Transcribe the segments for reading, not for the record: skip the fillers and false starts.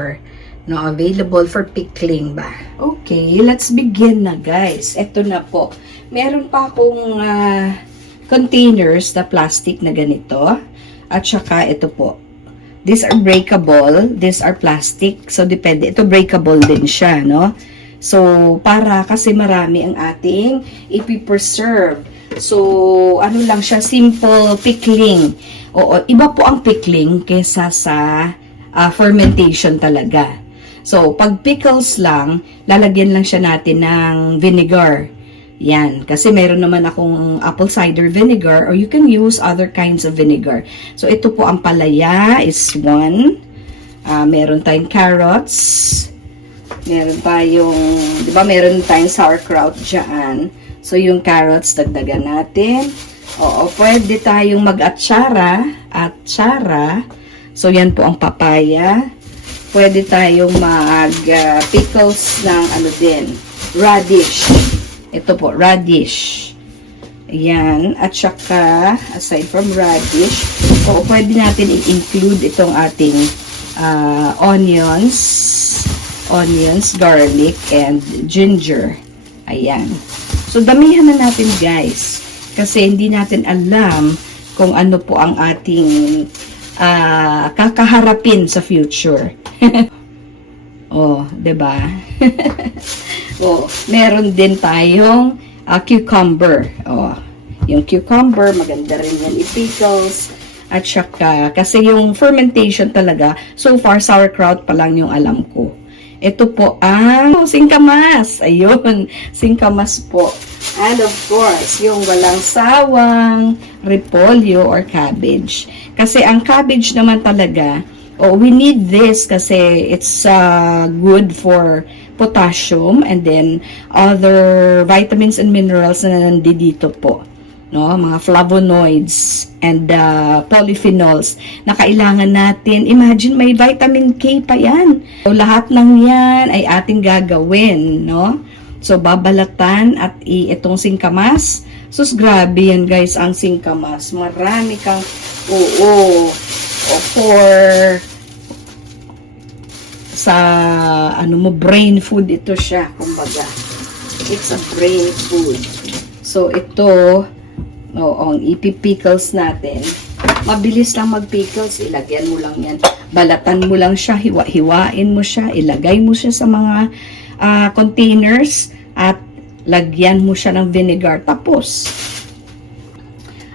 flavor. No, available for pickling ba? Okay, let's begin na guys. Ito na po. Meron pa akong containers na plastic na ganito. At saka ito po. These are breakable. These are plastic. So, depende. Ito breakable din siya, no? So, para kasi marami ang ating ipipreserve. So, ano lang siya, simple pickling. Oo, iba po ang pickling kesa sa fermentation talaga. So, pag pickles lang, lalagyan lang siya natin ng vinegar. Yan, kasi meron naman akong apple cider vinegar or you can use other kinds of vinegar. So, ito po ang palaya is 1. Meron tayong carrots. Meron tayong, di ba meron tayong sauerkraut dyan. So, yung carrots, dagdagan natin. Oo, pwede tayong mag-atsara. Atsara. So, yan po ang papaya. Pwede tayong mag-pickles ng ano din, radish. Ito po, radish. Ayan. At saka, aside from radish, oo, pwede natin i-include itong ating onions, garlic, and ginger. Ayan. So, damihan na natin guys. Kasi hindi natin alam kung ano po ang ating kakaharapin sa future. Oh, 'di ba? Oh, meron din tayong cucumber. Oh, yung cucumber, maganda rin yan i-pickles. At saka, kasi yung fermentation talaga, so far, sauerkraut pa lang yung alam ko. Ito po ang singkamas. Ayun, singkamas po. And of course, yung walang sawang repolyo or cabbage. Kasi ang cabbage naman talaga, we need this kasi it's good for potassium and then other vitamins and minerals na nandito po. No, mga flavonoids and polyphenols na kailangan natin. Imagine may vitamin K pa yan. So, lahat ng yan ay ating gagawin, no? So, babalatan at itong singkamas. So, grabe yan guys, ang singkamas. Marami kang, sa, brain food ito siya, kumbaga. It's a brain food. So, ito, ang ipipickles natin. Mabilis lang mag-pickles. Ilagyan mo lang yan. Balatan mo lang siya. Hiwain mo siya. Ilagay mo siya sa mga containers. At lagyan mo siya ng vinegar. Tapos,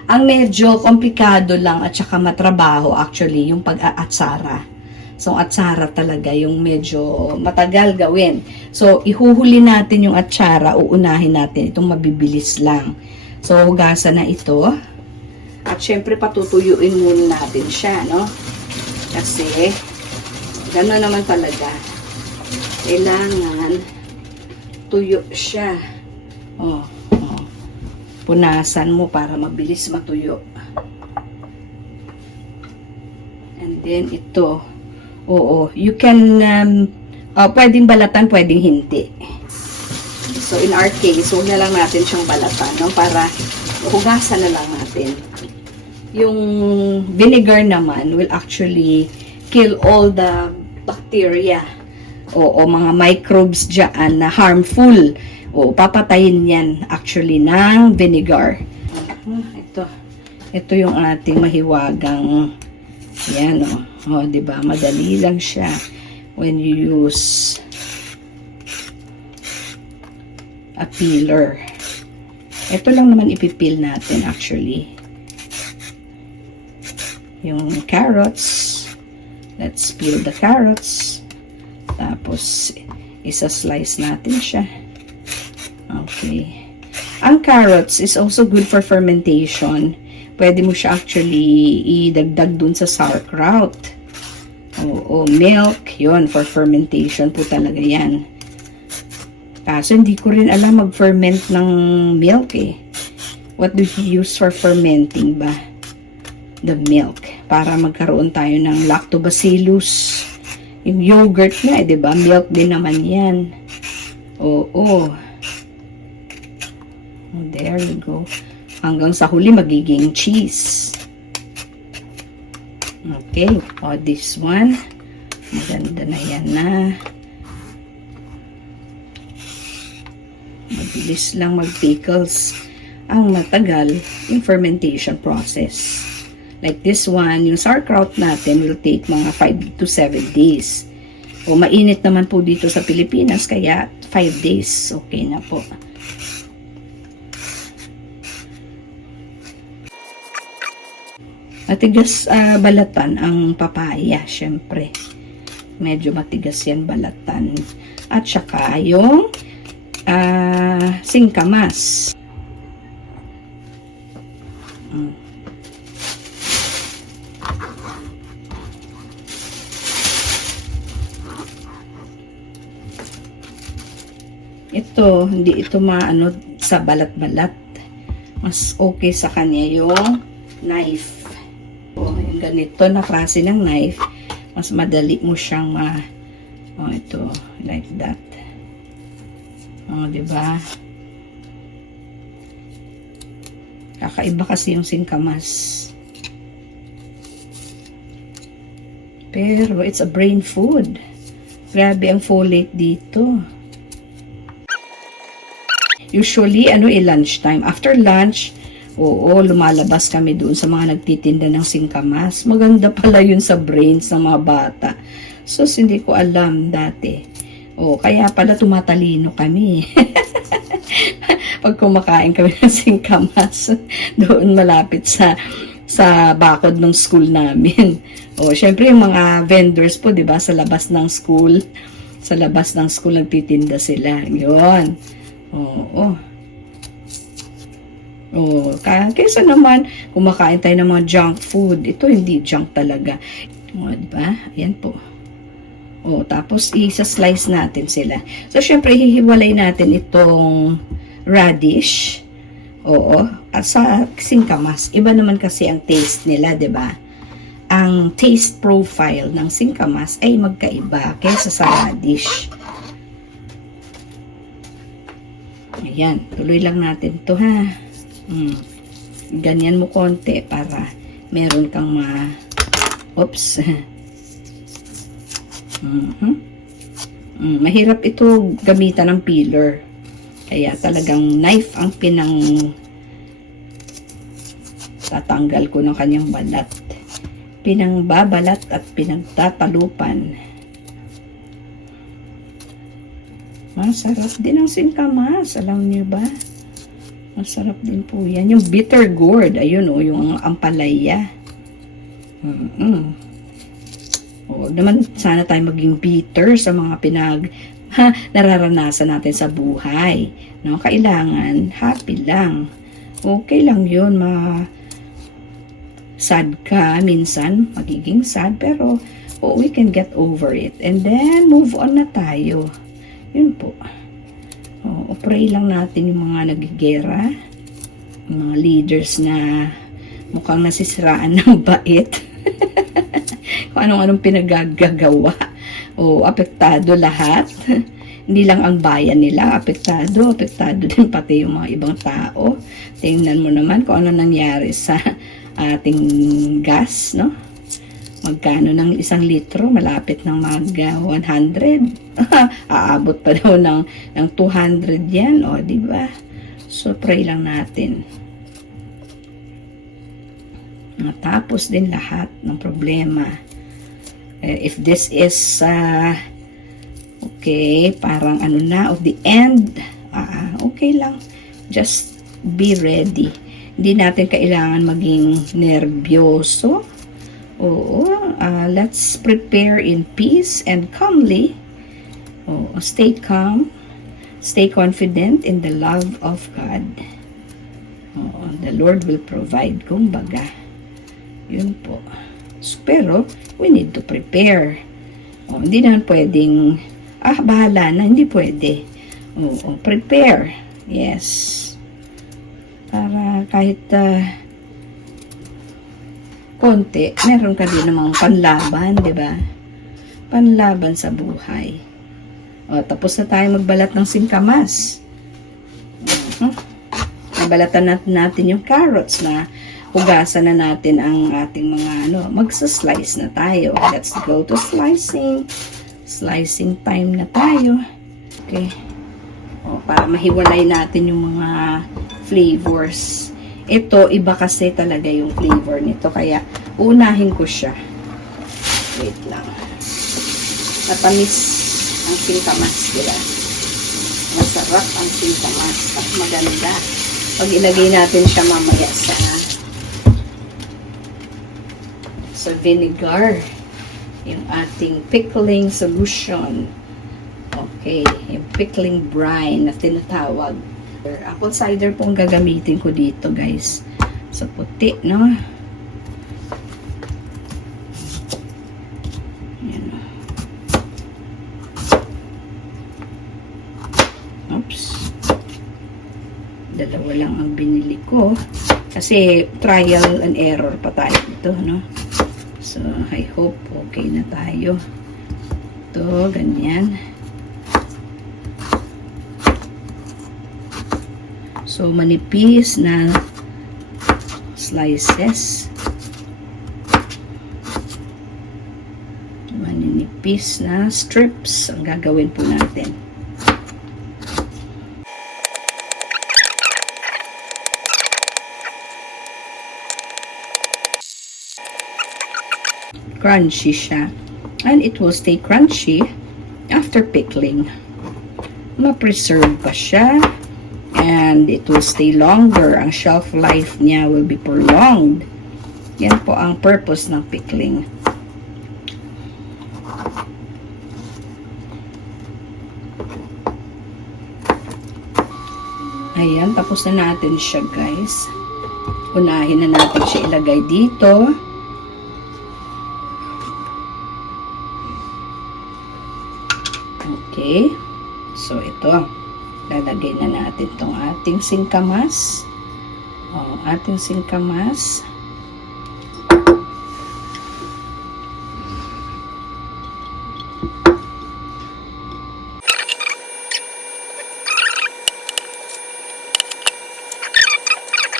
ang medyo komplikado lang at saka matrabaho actually yung pag-aatsara. So, atsara talaga yung medyo matagal gawin. So, ihuhuli natin yung atsara. Uunahin natin. Itong mabibilis lang. So, hugasan na ito. At syempre, patutuyuin muna natin siya, no? Kasi, gano'n naman talaga. Kailangan tuyo siya. Punasan mo para mabilis matuyo. And then, ito. You can, pwedeng balatan, pwedeng hindi. So, in our case, huwag na lang natin siyang balatan, no? Para hugasan na lang natin. Yung vinegar naman will actually kill all the bacteria o mga microbes dyan na harmful. Papatayin yan actually ng vinegar. Ito yung ating mahiwagang yan, diba? Madali lang siya when you use a peeler. Ito lang naman ipipil natin actually. Yung carrots. Let's peel the carrots. Tapos, isa-slice natin siya. Okay. Ang carrots is also good for fermentation. Pwede mo siya actually idagdag dun sa sauerkraut. Milk. Yun, for fermentation po talaga yan. Kaso hindi ko rin alam mag-ferment ng milk eh. What do you use for fermenting ba? The milk. Para magkaroon tayo ng lactobacillus. Yung yogurt nga, eh, diba? Milk din naman yan. There you go. Hanggang sa huli, magiging cheese. Okay. This one. Maganda na yan na. Mabilis lang mag-pickles. Ang matagal, yung fermentation process. Like this one, yung sauerkraut natin will take mga 5 to 7 days. O mainit naman po dito sa Pilipinas, kaya 5 days. Okay na po. Matigas balatan ang papaya, syempre. Medyo matigas yan balatan. At saka yung singkamas. Ito, hindi ito maano sa balat-balat. Mas okay sa kanya yung knife. Yung ganito na klase ng knife, mas madali mo siyang ito, like that. Diba? Kakaiba kasi yung singkamas. Pero, it's a brain food. Grabe ang folate dito. Usually, lunchtime. After lunch, oo, lumalabas kami doon sa mga nagtitinda ng singkamas. Maganda pala yun sa brains ng mga bata. So, hindi ko alam dati. Kaya pala tumatalino kami. Pag kumakain kami ng singkamas, doon malapit sa bakod ng school namin. Syempre yung mga vendors po, 'di ba, sa labas ng school, nagtitinda sila. 'Yon. Kaysa naman kumakain tayo ng mga junk food. Ito hindi junk talaga. Diba? Ayan po. Tapos isa-slice natin sila. So, syempre, hihiwalay natin itong radish. At sa singkamas. Iba naman kasi ang taste nila, diba? Ang taste profile ng singkamas ay magkaiba kaysa sa radish. Ayan. Tuloy lang natin to ha. Ganyan mo konti para meron kang oops. Mahirap ito gamitan ng peeler. Kaya talagang knife ang tatanggal ko ng kanyang balat. Pinangbabalat at pinagtatalupan. Masarap din ang singkamas. Alam niyo ba? Masarap din po yan. Yung bitter gourd. Ayun yung ampalaya. Naman sana tayo maging bitter sa mga nararanasan natin sa buhay. No? Kailangan happy lang. Okay lang yun. Sad ka minsan. Magiging sad. Pero we can get over it. And then move on na tayo. Yun po. Pray lang natin yung mga nagigera. Mga leaders na mukhang nasisiraan ng bait. Kung anong pinagagagawa. Apektado lahat. Hindi lang ang bayan nila apektado din pati yung mga ibang tao. Tingnan mo naman kung ano nangyari sa ating gas, no? Magkano ng 1 litro? Malapit ng mag 100. Aabot pa daw ng 200 yan, di ba? So, pray lang natin. Matapos din lahat ng problema. If this is parang of the end, okay lang. Just be ready. Hindi natin kailangan maging nervyoso. Let's prepare in peace and calmly. Stay calm. Stay confident in the love of God. The Lord will provide, kumbaga. Yun po. Pero, we need to prepare. Hindi naman pwedeng, bahala na. Hindi pwede. Prepare. Yes. Para kahit konti, meron ka din namang panlaban, di ba? Panlaban sa buhay. Tapos na tayo magbalat ng singkamas. Nabalatan natin yung carrots na hugasan na natin ang ating mga magsa-slice na tayo. Let's go to slicing. Slicing time na tayo. Okay. O, para mahiwalay natin yung mga flavors. Ito, iba kasi talaga yung flavor nito. Kaya, unahin ko siya. Wait lang. Matamis ang singkamas nila. Masarap ang singkamas. At maganda. Pag ilagay natin siya mamaya sa vinegar. Yung ating pickling solution. Okay. Yung pickling brine na tinatawag. Apple cider po ang gagamitin ko dito, guys. Sa puti, no? Yan. Oops. Dalawa lang ang binili ko. Kasi trial and error pa tayo dito, no? So, I hope okay na tayo. Ito, ganyan. So, manipis na slices. Manipis na strips ang gagawin po natin. Crunchy siya. And it will stay crunchy after pickling. Ma-preserve pa siya. And it will stay longer. Ang shelf life niya will be prolonged. Yan po ang purpose ng pickling. Ayan, tapos na natin siya, guys. Unahin na natin siya ilagay dito. Okay. So, ito. Lalagay na natin itong ating singkamas. O, ating singkamas.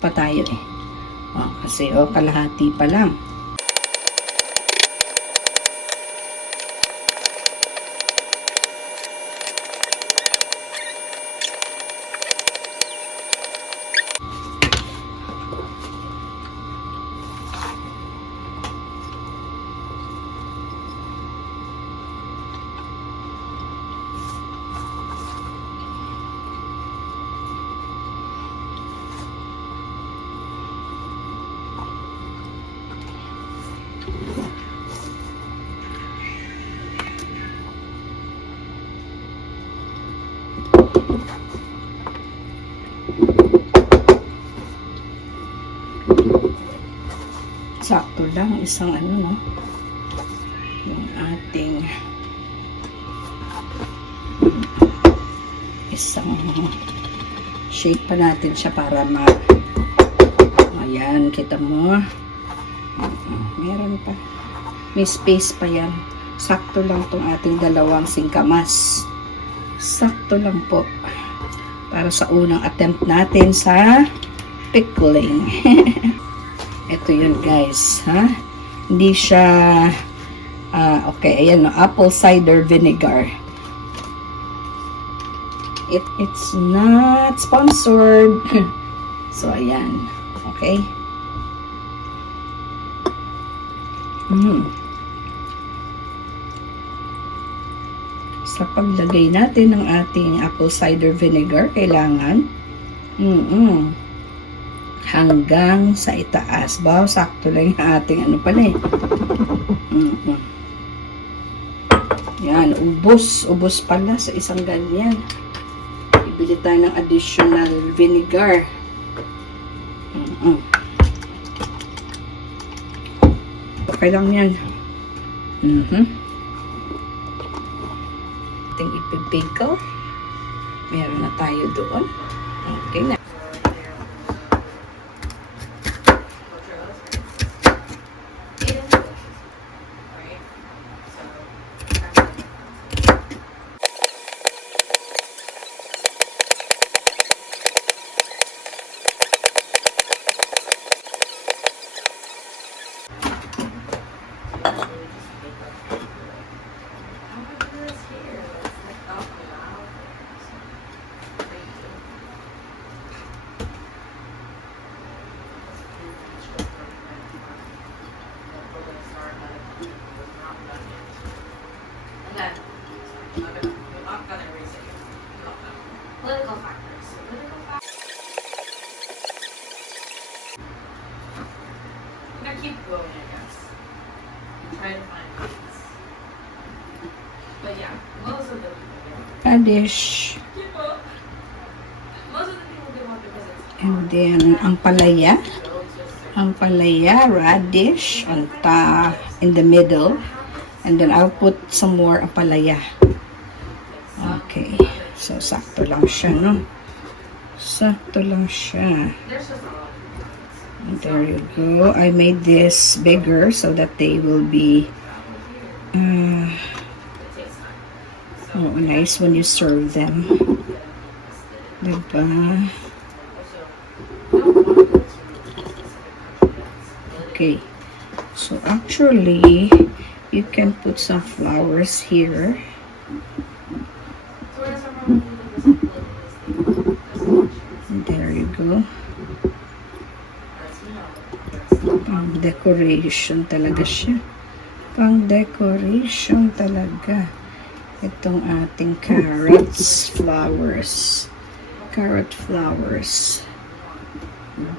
Pa tayo eh. O, kasi kalahati pa lang. Sakto lang isang no? Yung ating isang shake pa natin siya para ayan, kita mo meron pa, may space pa yan. Sakto lang tong ating dalawang singkamas, sakto lang po para sa unang attempt natin sa pickling. Ito yun, guys, ha? Hindi siya okay, ayan, no, apple cider vinegar. It's not sponsored. So, ayan. Okay. Sa paglagay natin ng ating apple cider vinegar, kailangan hanggang sa itaas. Wow, sakto lang yung ating pala eh. Yan, ubos pala sa isang ganyan. Bibili tayo ng additional vinegar. Okay lang yan. Ating ipipickle. Meron na tayo doon. Okay na. Political factors. Political factors. I'm gonna keep going, I guess. And try to find things. But yeah, most of the people get radish. Most of the people get one because it's And then, ang palaya. Ang palaya, radish, in the middle. And then, I'll put some more ampalaya. Okay. So, sakto lang siya, no? Sakto lang siya. there's just a lot. And there you go. I made this bigger so that they will be It takes time. nice when you serve them. Diba? Okay. So actually, you can put some flowers here. So where's everyone doing this? And there you go. Pang decoration talaga siya. Pang decoration talaga. Itong ating carrots, flowers. Carrot flowers.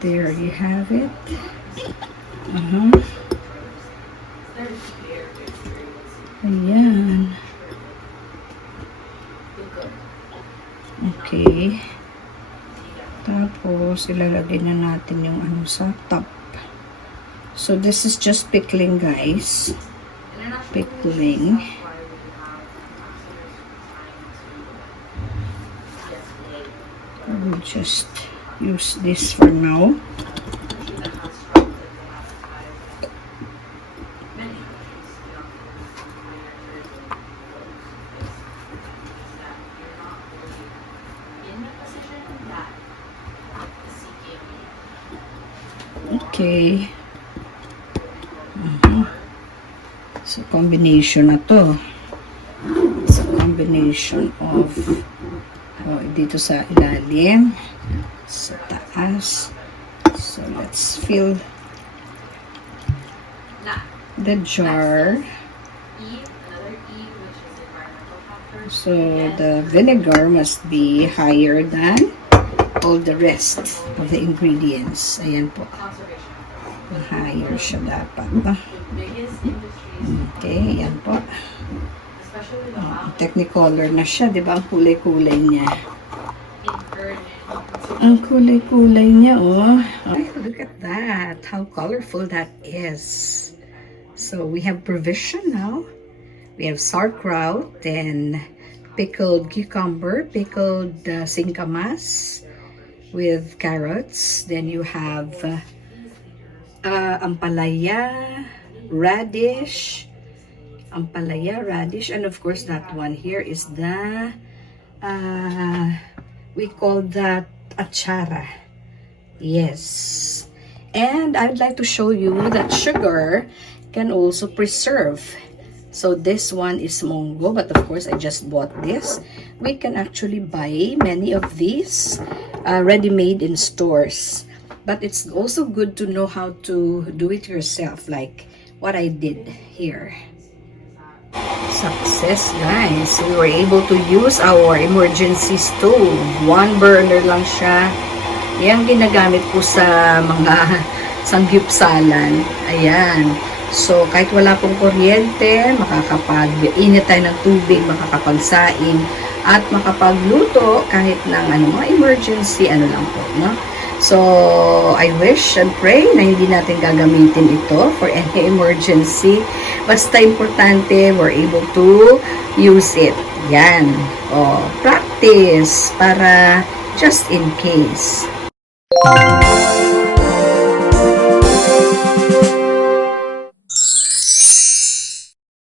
There you have it. Ayan. Okay. Tapos, ilalagay na natin yung ano sa top. So, this is just pickling, guys. Pickling. I will just use this for now. Okay. So, combination na to. It's a combination of dito sa ilalim, sa taas. So, let's fill the jar. So, the vinegar must be higher than all the rest of the ingredients. Ayan po. Higher siya dapat. Okay, ayan po. Technicolor na siya, di ba? Ang kulay-kulay niya. Ang kulay-kulay niya, oh. Look at that. How colorful that is. So, we have provision now. We have sauerkraut, then pickled cucumber, pickled singkamas with carrots. Then you have ampalaya, radish, and of course that one here is the we call that achara. Yes. And I'd like to show you that sugar can also preserve. So this one is mongo, but of course I just bought this. We can actually buy many of these ready-made in stores. But it's also good to know how to do it yourself, like what I did here. Success, guys. We were able to use our emergency stove. One burner lang siya. Yan ginagamit ko sa mga sanggupsalan. Ayan. So, kahit wala pong kuryente, makakapag-init tayo ng tubig, makakapagsaing, at makapagluto kahit ng mga emergency, lang po, no? So, I wish and pray na hindi natin gagamitin ito for any emergency. Basta importante, we're able to use it. Yan. O, practice para just in case.